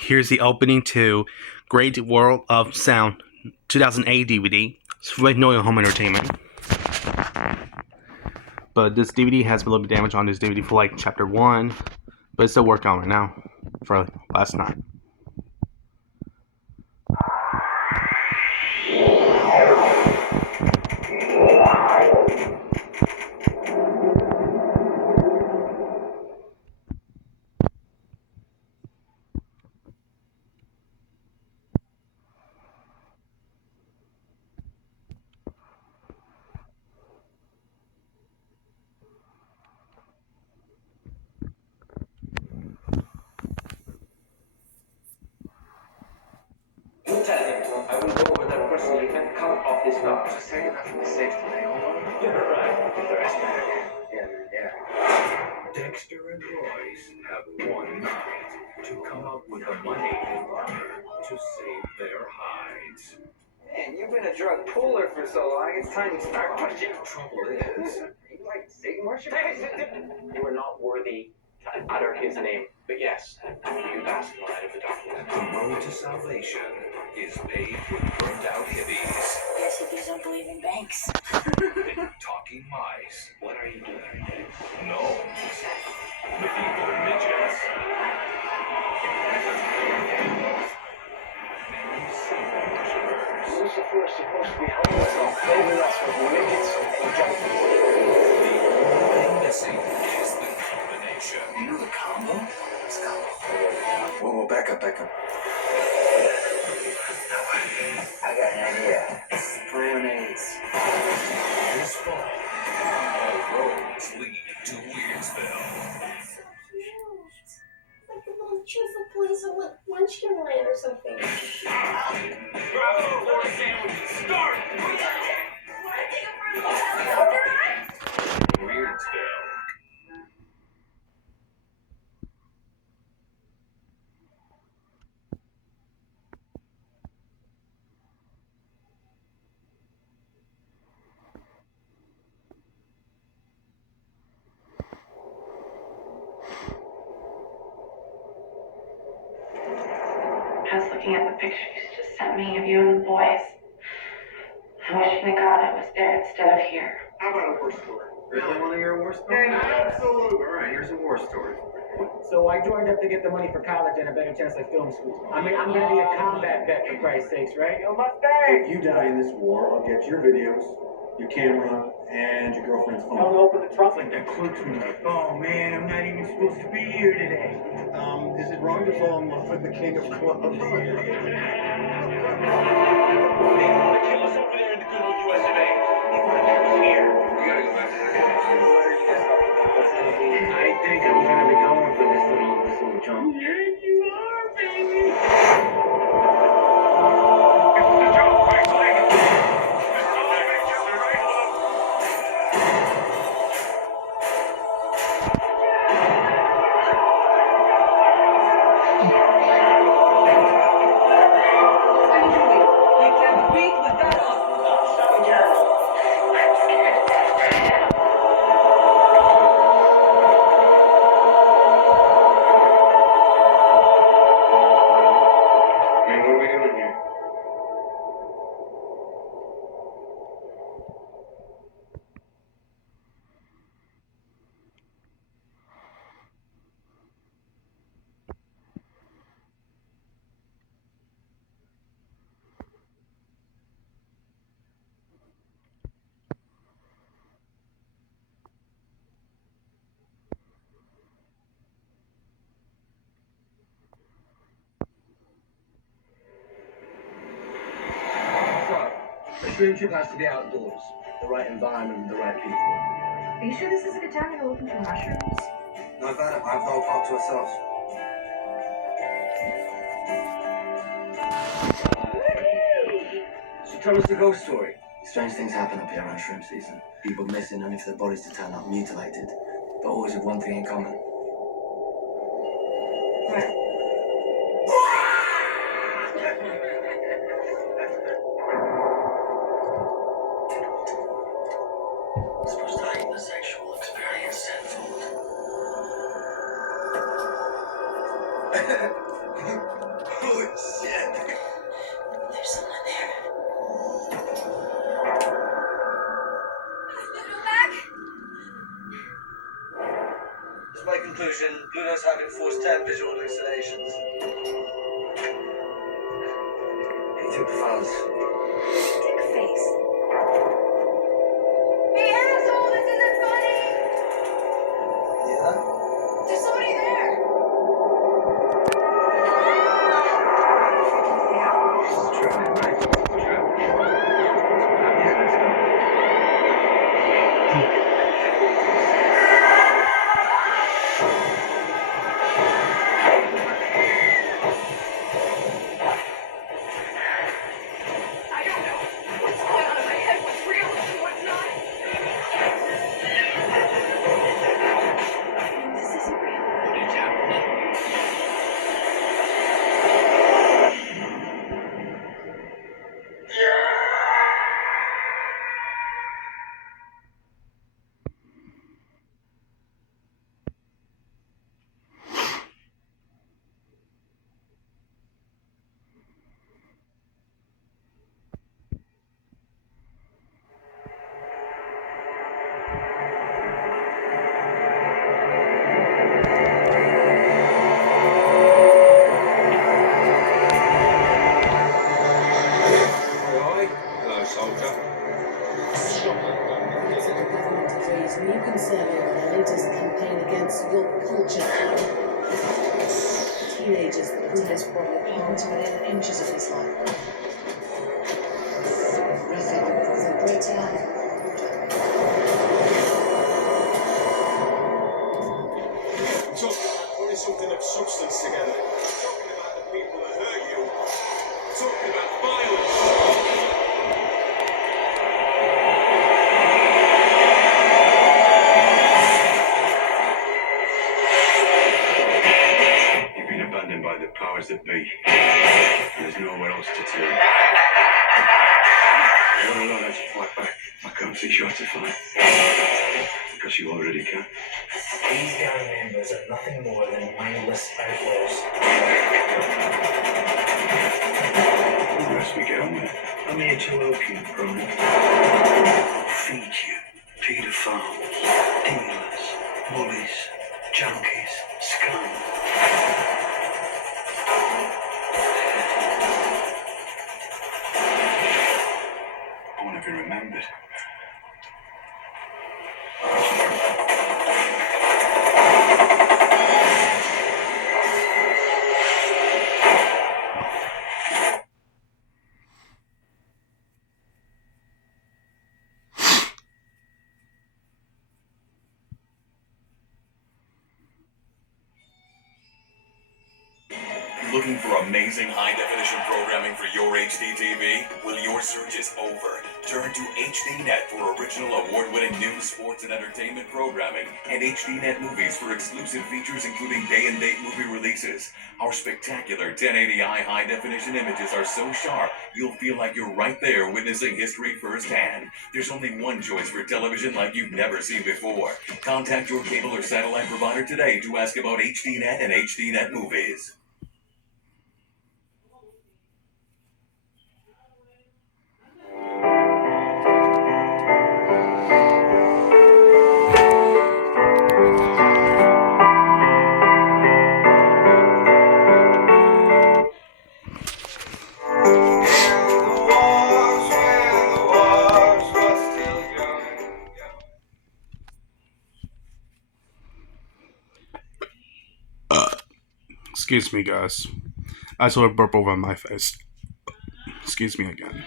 Here's the opening to Great World of Sound 2008 DVD. It's from Noyo Home Entertainment. But this DVD has a little bit of damage on this DVD for like chapter 1, but it's still working on right now for last night. You tell him. I will go over there personally and count off his numbers. Just take it back from the safe today, hold on. You're right. The rest back. Yeah. Dexter and Royce have one night to come up with the money to save their hides. Man, you've been a drug puller for so long, it's time to start pushing. Trouble is, You like Satan worship? You are not worthy to utter his name. But yes, you passed the light of the darkness. the road to salvation is paved with burned-out hippies, Guess hippies don't believe in banks. talking mice. What are you doing? Gnomes, medieval midgets, and Satan worshippers. Lucifer is supposed to be helping us out, saving us from midgets and junkies. The only thing missing is the combination. You know the combo? Let's go. Whoa, back up. I got an idea. Grenades. This fall, all roads lead to Weirdsville. Like a little truffle place on Munchkin Land or something. Bravo, Lord Sandwiches, start! Weirdsville. I was looking at the picture you just sent me of you and the boys. I'm wishing to God I was there instead of here. How about a war story? Really want to hear a war story? Absolutely. All right, here's a war story. So I joined up to get the money for college and a better chance at film school. I mean, I'm gonna be a combat vet for Christ's sakes, right? Yo, Mustang! If you die in this war, I'll get your videos, your camera, and your girlfriend's phone. Don't open the trunk like that clerks me. Oh man, I'm not even supposed to be here today. Is it wrong to fall in love with the king of clubs? They want to kill us over there in the good old US of A. They want to kill us here. We gotta go back to the house. I think I'm gonna be going for this little jump. Yeah, you are, baby. It's the joke, quickly. Just don't let me kill her, right? You can't beat with that on. Man, what are we doing here? The dream trip has to be outdoors. The right environment and the right people. Are you sure this is a good time to go looking for mushrooms? No, about it. I have the whole park to ourselves. So tell us the ghost story. Strange things happen up here around shrimp season. People missing only for their bodies to turn up mutilated, but always with one thing in common. Supposed to heighten the sexual experience tenfold. having forced 10 visual hallucinations. He took the files. Dick face. Hey, asshole, this isn't funny! Yeah? There's somebody there! Try, right? I don't know what's going on in my head, what's real and what's not. This isn't real. It's happening. Hello, soldier. Government decrees new concern over their latest campaign against woke culture. Teenagers that pull this boy apart within inches of his life. Nothing was a greater. Talking about putting something of substance together. Talking about the people that hurt you. Talking about violence. You've been abandoned by the powers that be. There's nowhere else to turn. You want to learn how to fight back? I can't teach you how to fight. Because you already can. These gang members are nothing more than mindless outlaws. The rest we get on with it. I'm here to help you, Brian. Feed you. Paedophiles, dealers, bullies, junkies, scum. I want to be remembered. Looking for amazing high-definition programming for your HD TV? Well, your search is over. Turn to HDNet for original award-winning news, sports, and entertainment programming, and HDNet Movies for exclusive features including day-and-date movie releases. Our spectacular 1080i high-definition images are so sharp, you'll feel like you're right there witnessing history firsthand. There's only one choice for television like you've never seen before. Contact your cable or satellite provider today to ask about HDNet and HDNet Movies. Excuse me, guys. I saw a burp over my face. Excuse me again.